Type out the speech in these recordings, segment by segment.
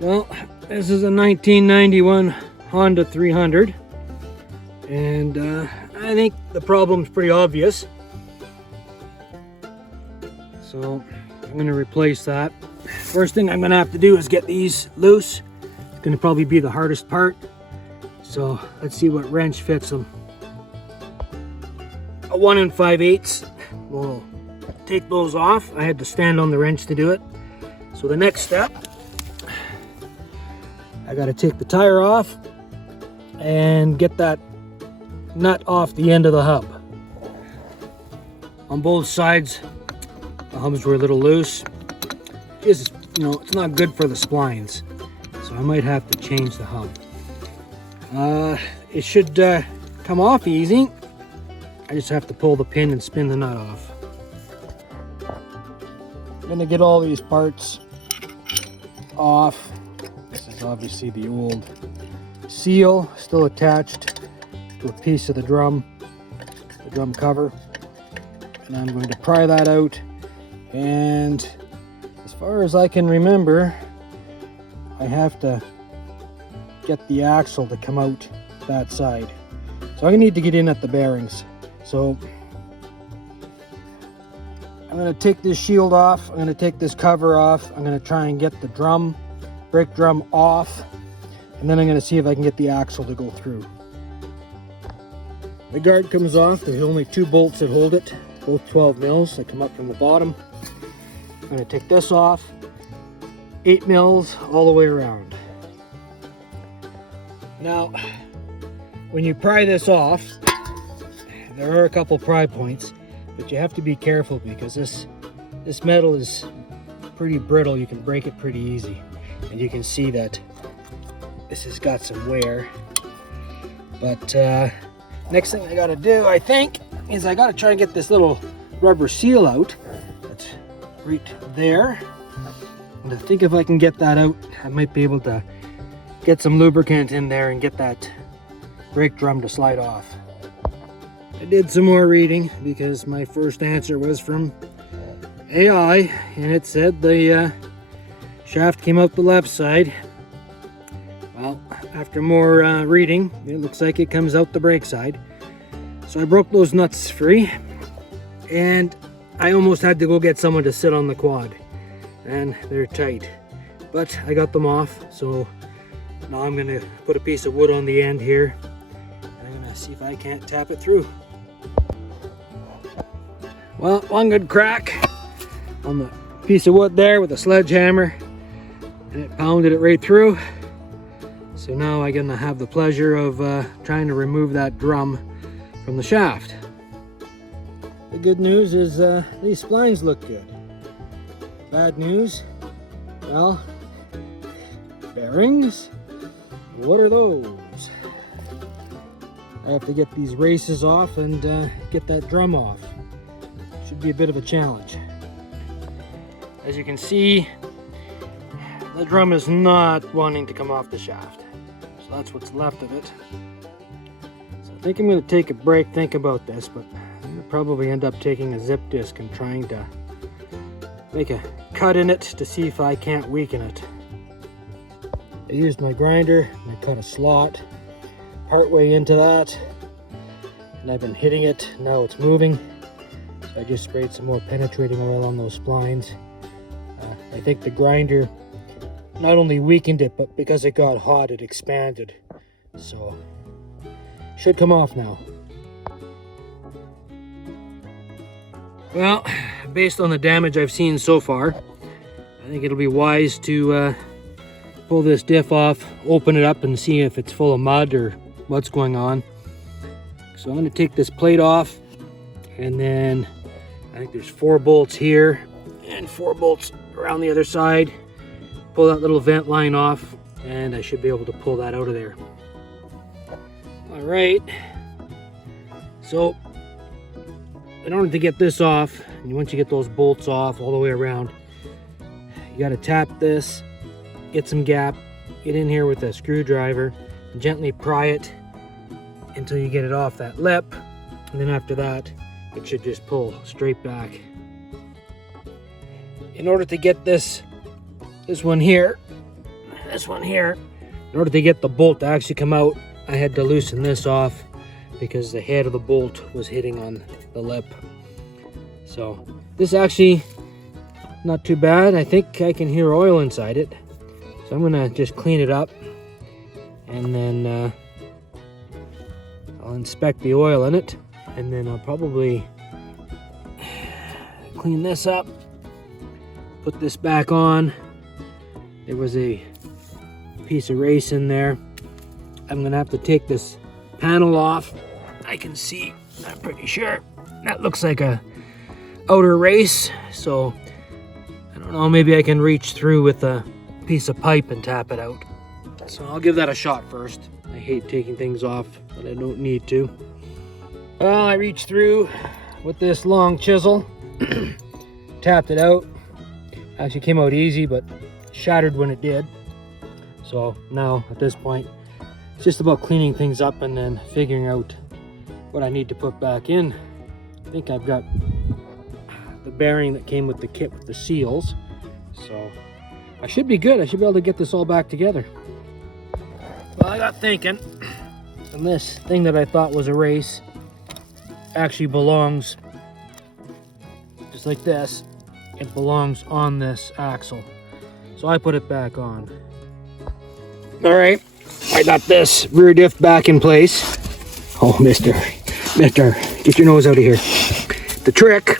Well, this is a 1991 Honda 300, and I think the problem's pretty obvious. So I'm going to replace that. First thing I'm going to have to do is get these loose. It's going to probably be the hardest part. So let's see what wrench fits them. A 1 5/8. We'll take those off. I had to stand on the wrench to do it. So the next step, I got to take the tire off and get that nut off the end of the hub. On both sides, the hubs were a little loose. Just, it's not good for the splines. So I might have to change the hub. It should come off easy. I just have to pull the pin and spin the nut off. I'm gonna get all these parts off. This is obviously the old seal still attached to a piece of the drum cover. And I'm going to pry that out. And as far as I can remember, I have to get the axle to come out that side. So I need to get in at the bearings. So I'm going to take this shield off. I'm going to take this cover off. I'm going to try and get the brake drum off. And then I'm going to see if I can get the axle to go through. The guard comes off. There's only 2 bolts that hold it, both 12 mils that come up from the bottom. I'm going to take this off. 8 mils all the way around. Now, when you pry this off, there are a couple pry points, but you have to be careful because this metal is pretty brittle. You can break it pretty easy, and you can see that this has got some wear. But next thing I got to do, I think, is I got to try and get this little rubber seal out. That's right there. And I think if I can get that out, I might be able to get some lubricant in there and get that brake drum to slide off. I did some more reading because my first answer was from AI, and it said the shaft came out the left side. Well, after more reading, it looks like it comes out the brake side. So I broke those nuts free, and I almost had to go get someone to sit on the quad, and they're tight. But I got them off, so now I'm gonna put a piece of wood on the end here, and I'm gonna see if I can't tap it through. Well, one good crack on the piece of wood there with a sledgehammer, and it pounded it right through. So now I'm gonna have the pleasure of trying to remove that drum from the shaft. The good news is these splines look good. Bad news, well, bearings, what are those? I have to get these races off and get that drum off. Should be a bit of a challenge. As you can see, the drum is not wanting to come off the shaft. So that's what's left of it. So I think I'm going to take a break, think about this, but I'm going to probably end up taking a zip disc and trying to make a cut in it to see if I can't weaken it. I used my grinder and I cut a slot part way into that, and I've been hitting it. Now it's moving. So I just sprayed some more penetrating oil on those splines. I think the grinder not only weakened it, but because it got hot, it expanded. So should come off now. Well, based on the damage I've seen so far, I think it'll be wise to pull this diff off, open it up and see if it's full of mud or what's going on. So I'm going to take this plate off, and then I think there's 4 bolts here and 4 bolts around the other side. Pull that little vent line off, and I should be able to pull that out of there. All right, so in order to get this off, and once you get those bolts off all the way around, you got to tap this, get some gap, get in here with a screwdriver, and gently pry it until you get it off that lip, and then after that it should just pull straight back. In order to get this one here, this one here, in order to get the bolt to actually come out, I had to loosen this off because the head of the bolt was hitting on the lip. So this actually not too bad. I think I can hear oil inside it. So I'm gonna just clean it up, and then I'll inspect the oil in it, and then I'll probably clean this up, put this back on. There was a piece of race in there. I'm gonna have to take this panel off. I can see, I'm pretty sure, that looks like a outer race. So I don't know, maybe I can reach through with a piece of pipe and tap it out. So I'll give that a shot first. I hate taking things off that I don't need to. Well, I reached through with this long chisel, tapped it out. Actually came out easy, but shattered when it did. So now at this point, it's just about cleaning things up and then figuring out what I need to put back in. I think I've got the bearing that came with the kit with the seals. So I should be good. I should be able to get this all back together. Well, I got thinking, and this thing that I thought was a race actually belongs just like this. It belongs on this axle. So I put it back on. All right, I got this rear diff back in place. Oh, mister, get your nose out of here. The trick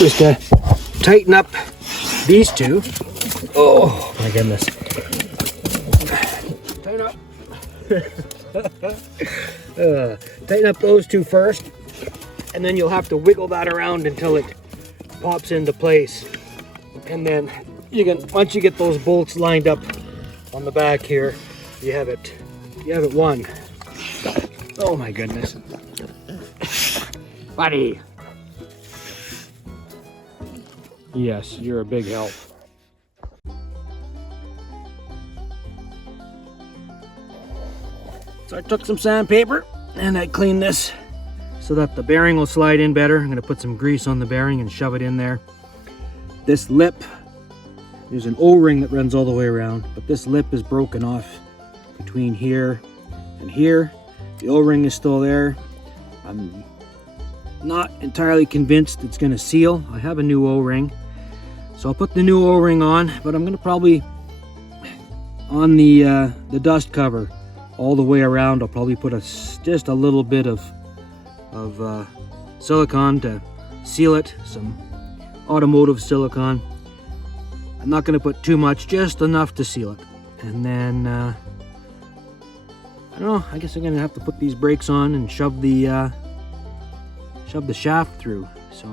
is to tighten up these two. Oh my goodness. Tighten up. Tighten up those two first, and then you'll have to wiggle that around until it pops into place. And then you can, once you get those bolts lined up on the back here, you have it won. Oh my goodness. Buddy. Yes, you're a big help. So I took some sandpaper and I cleaned this so that the bearing will slide in better. I'm going to put some grease on the bearing and shove it in there. This lip, there's an O-ring that runs all the way around, but this lip is broken off between here and here. The O-ring is still there. I'm not entirely convinced it's going to seal. I have a new O-ring, so I'll put the new O-ring on, but I'm going to probably, on the dust cover all the way around, I'll probably put just a little bit of silicone to seal it, some automotive silicone. I'm not going to put too much, just enough to seal it. And then I don't know, I guess I'm going to have to put these brakes on and shove the shaft through. So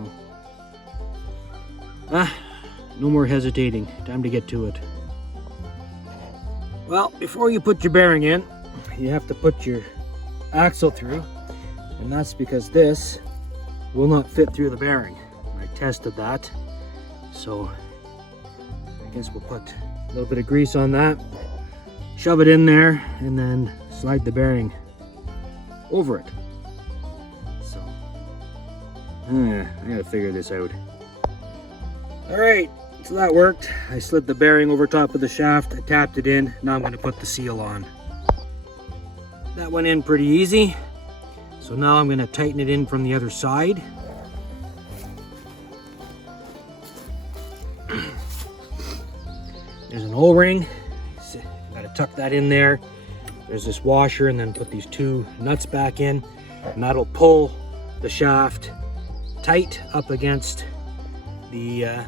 no more hesitating, time to get to it. Well, before you put your bearing in, you have to put your axle through, and that's because this will not fit through the bearing. I tested that, so I guess we'll put a little bit of grease on that, shove it in there, and then slide the bearing over it. So I gotta figure this out. All right, so that worked. I slid the bearing over top of the shaft, I tapped it in. Now I'm going to put the seal on. That went in pretty easy. So now I'm going to tighten it in from the other side. There's an O-ring. Got to tuck that in there. There's this washer, and then put these two nuts back in, and that'll pull the shaft tight up against the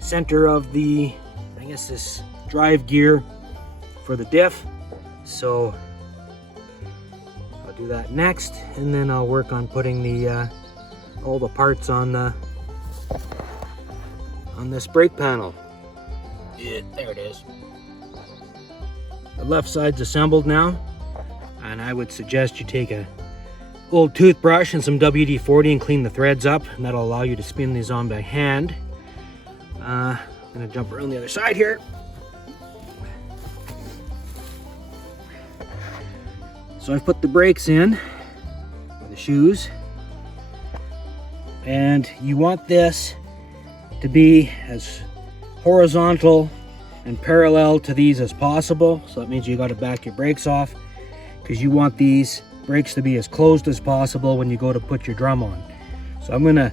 center of the, I guess, this drive gear for the diff. So I'll do that next, and then I'll work on putting the all the parts on this brake panel. Yeah, there it is. The left side's assembled now, and I would suggest you take a old toothbrush and some WD-40 and clean the threads up, and that'll allow you to spin these on by hand. I'm gonna jump around the other side here. So I've put the brakes in, the shoes, and you want this to be as horizontal and parallel to these as possible. So that means you got to back your brakes off, because you want these brakes to be as closed as possible when you go to put your drum on. So I'm going to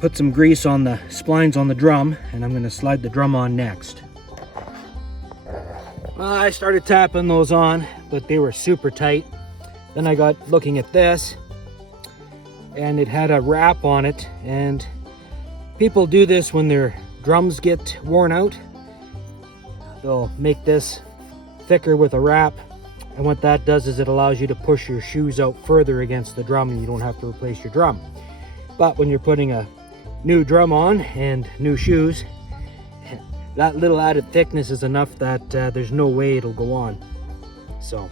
put some grease on the splines on the drum, and I'm going to slide the drum on next. Well, I started tapping those on, but they were super tight. Then I got looking at this, and it had a wrap on it, and people do this when their drums get worn out. They'll make this thicker with a wrap, and what that does is it allows you to push your shoes out further against the drum, and you don't have to replace your drum. But when you're putting a new drum on and new shoes, that little added thickness is enough that there's no way it'll go on. So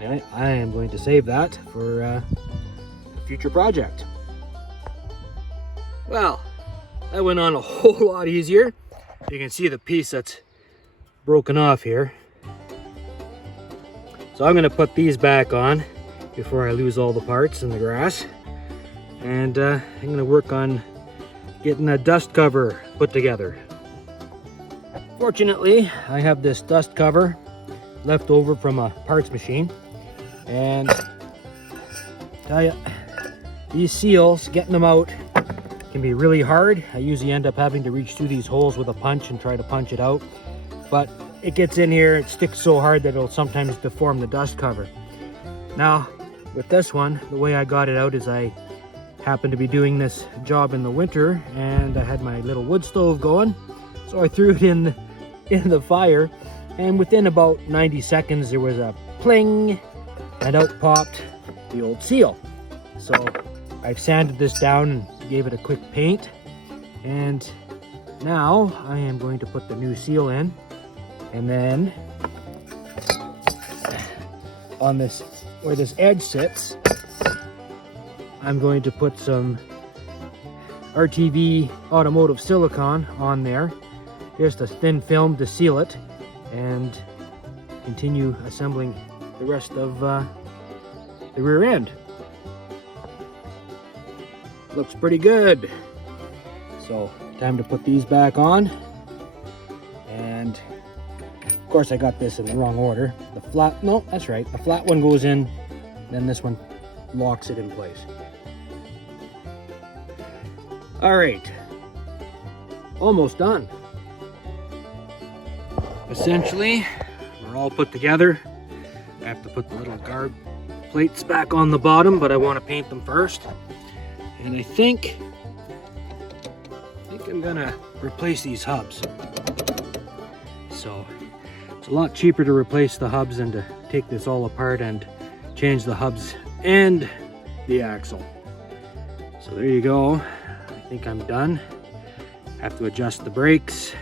I am going to save that for a future project. Well, that went on a whole lot easier. You can see the piece that's broken off here. So I'm going to put these back on before I lose all the parts in the grass. And I'm going to work on getting a dust cover put together. Fortunately, I have this dust cover left over from a parts machine. And tell you, these seals, getting them out can be really hard. I usually end up having to reach through these holes with a punch and try to punch it out. But it gets in here, it sticks so hard that it'll sometimes deform the dust cover. Now, with this one, the way I got it out is I happened to be doing this job in the winter, and I had my little wood stove going. So I threw it in the fire, and within about 90 seconds there was a pling, and out popped the old seal. So I've sanded this down and gave it a quick paint, and now I am going to put the new seal in, and then on this, where this edge sits, I'm going to put some RTV automotive silicone on there, just a thin film to seal it, and continue assembling the rest of the rear end. Looks pretty good. So time to put these back on, and of course I got this in the wrong order. The flat, no, that's right, the flat one goes in, then this one locks it in place. All right, almost done. Essentially, we're all put together. I have to put the little guard plates back on the bottom, but I want to paint them first. And I think I'm gonna replace these hubs. So it's a lot cheaper to replace the hubs than to take this all apart and change the hubs and the axle. So there you go. I think I'm done. Have to adjust the brakes,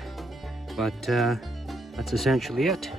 but that's essentially it.